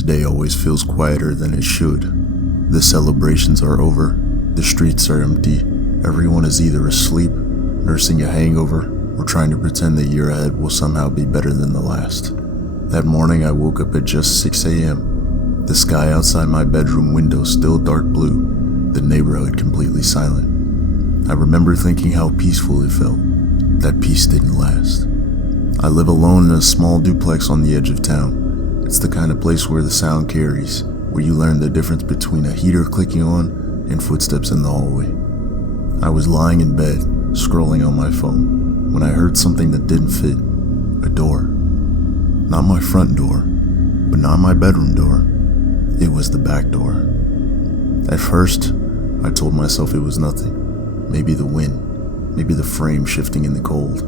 Year's Day always feels quieter than it should. The celebrations are over, the streets are empty, everyone is either asleep, nursing a hangover, or trying to pretend the year ahead will somehow be better than the last. That morning I woke up at just 6 a.m. The sky outside my bedroom window still dark blue, the neighborhood completely silent. I remember thinking how peaceful it felt. That peace didn't last. I live alone in a small duplex on the edge of town. It's the kind of place where the sound carries, where you learn the difference between a heater clicking on and footsteps in the hallway. I was lying in bed, scrolling on my phone, when I heard something that didn't fit. A door. Not my front door, but not my bedroom door. It was the back door. At first, I told myself it was nothing. Maybe the wind, maybe the frame shifting in the cold.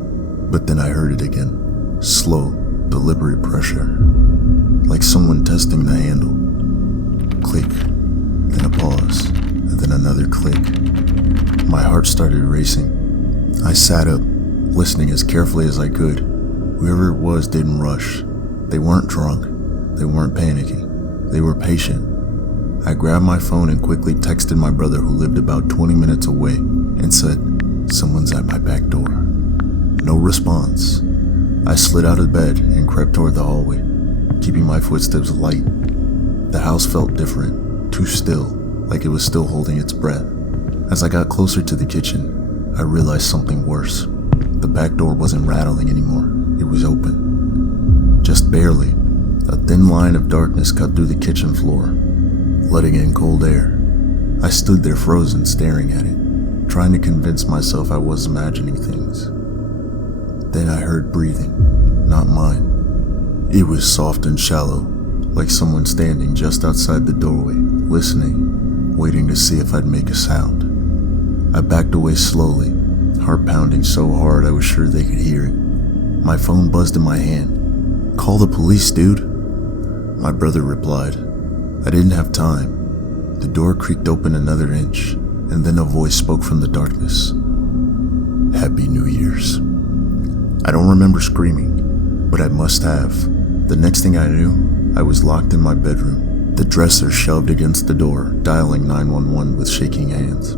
But then I heard it again. Slow, deliberate pressure. Like someone testing the handle. Click, then a pause, and then another click. My heart started racing. I sat up, listening as carefully as I could. Whoever it was didn't rush. They weren't drunk. They weren't panicking. They were patient. I grabbed my phone and quickly texted my brother, who lived about 20 minutes away, and said, "Someone's at my back door." No response. I slid out of bed and crept toward the hallway, keeping my footsteps light. The house felt different, too still, like it was still holding its breath. As I got closer to the kitchen, I realized something worse. The back door wasn't rattling anymore. It was open. Just barely. A thin line of darkness cut through the kitchen floor, letting in cold air. I stood there frozen, staring at it, trying to convince myself I was imagining things. Then I heard breathing, not mine. It was soft and shallow, like someone standing just outside the doorway, listening, waiting to see if I'd make a sound. I backed away slowly, heart pounding so hard I was sure they could hear it. My phone buzzed in my hand. "Call the police, dude." My brother replied. I didn't have time. The door creaked open another inch, and then a voice spoke from the darkness. "Happy New Year's." I don't remember screaming, but I must have. The next thing I knew, I was locked in my bedroom, the dresser shoved against the door, dialing 911 with shaking hands.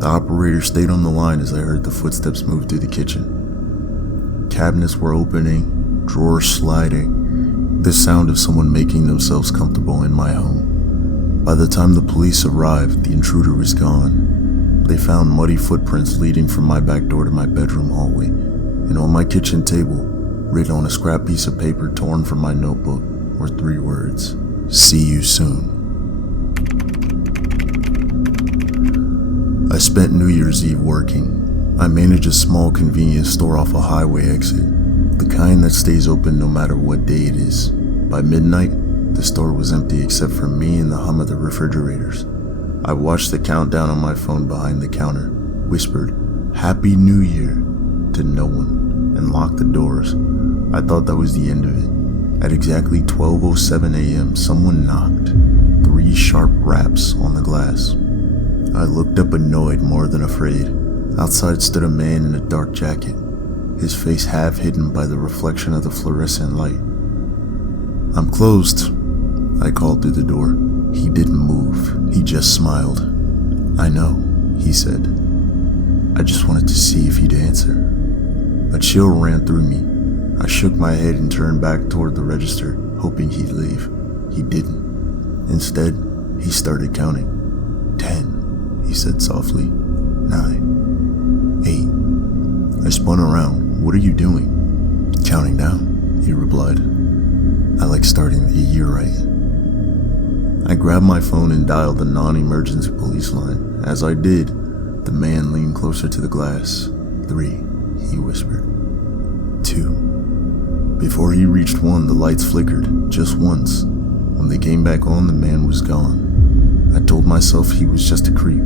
The operator stayed on the line as I heard the footsteps move through the kitchen. Cabinets were opening, drawers sliding, the sound of someone making themselves comfortable in my home. By the time the police arrived, the intruder was gone. They found muddy footprints leading from my back door to my bedroom hallway, and on my kitchen table, written on a scrap piece of paper torn from my notebook, were 3 words: "See you soon." I spent New Year's Eve working. I managed a small convenience store off a highway exit, the kind that stays open no matter what day it is. By midnight, the store was empty except for me and the hum of the refrigerators. I watched the countdown on my phone behind the counter, whispered, "Happy New Year," to no one, and locked the doors. I thought that was the end of it. At exactly 12:07 a.m., someone knocked. 3 sharp raps on the glass. I looked up, annoyed more than afraid. Outside stood a man in a dark jacket, his face half hidden by the reflection of the fluorescent light. "I'm closed," I called through the door. He didn't move. He just smiled. "I know," he said. "I just wanted to see if he'd answer." A chill ran through me. I shook my head and turned back toward the register, hoping he'd leave. He didn't. Instead, he started counting. 10, he said softly. 9, 8. I spun around. "What are you doing?" "Counting down," he replied. "I like starting the year right." I grabbed my phone and dialed the non-emergency police line. As I did, the man leaned closer to the glass. 3, he whispered. 2. Before he reached 1, the lights flickered, just once. When they came back on, the man was gone. I told myself he was just a creep,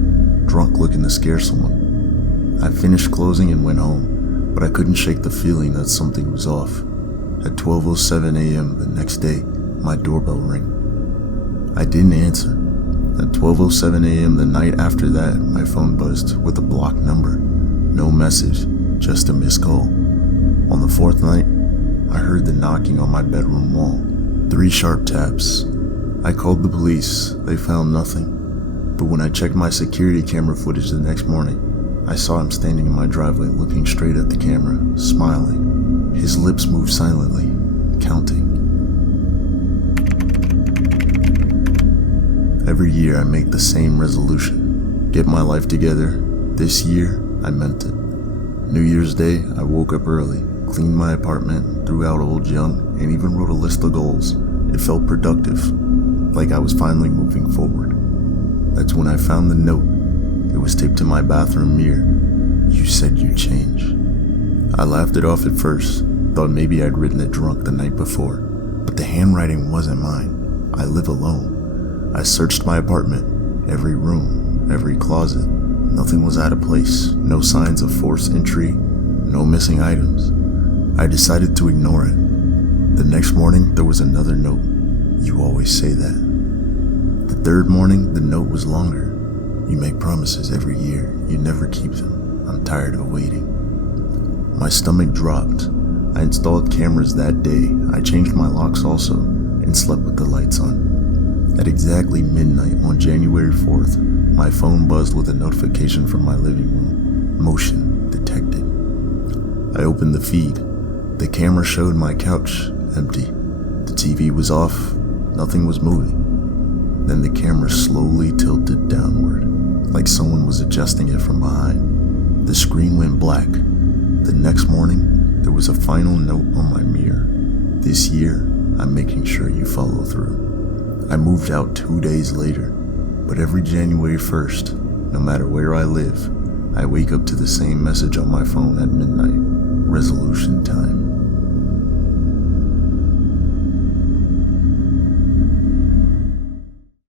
drunk looking to scare someone. I finished closing and went home, but I couldn't shake the feeling that something was off. At 12:07 a.m. the next day, my doorbell rang. I didn't answer. At 12:07 a.m. the night after that, my phone buzzed with a blocked number. No message, just a missed call. On the 4th night, I heard the knocking on my bedroom wall. 3 sharp taps. I called the police. They found nothing. But when I checked my security camera footage the next morning, I saw him standing in my driveway looking straight at the camera, smiling. His lips moved silently, counting. Every year I make the same resolution. Get my life together. This year, I meant it. New Year's Day, I woke up early, cleaned my apartment, threw out old junk, and even wrote a list of goals. It felt productive, like I was finally moving forward. That's when I found the note. It was taped to my bathroom mirror. You said you'd change. I laughed it off at first, thought maybe I'd written it drunk the night before, but the handwriting wasn't mine. I live alone. I searched my apartment, every room, every closet. Nothing was out of place, no signs of forced entry, no missing items. I decided to ignore it. The next morning, there was another note. You always say that. The third morning, the note was longer. You make promises every year, you never keep them. I'm tired of waiting. My stomach dropped. I installed cameras that day. I changed my locks also, and slept with the lights on. At exactly midnight on January 4th, my phone buzzed with a notification from my living room. Motion detected. I opened the feed. The camera showed my couch empty. The TV was off. Nothing was moving. Then the camera slowly tilted downward, like someone was adjusting it from behind. The screen went black. The next morning, there was a final note on my mirror. This year, I'm making sure you follow through. I moved out 2 days later, but every January 1st, no matter where I live, I wake up to the same message on my phone at midnight.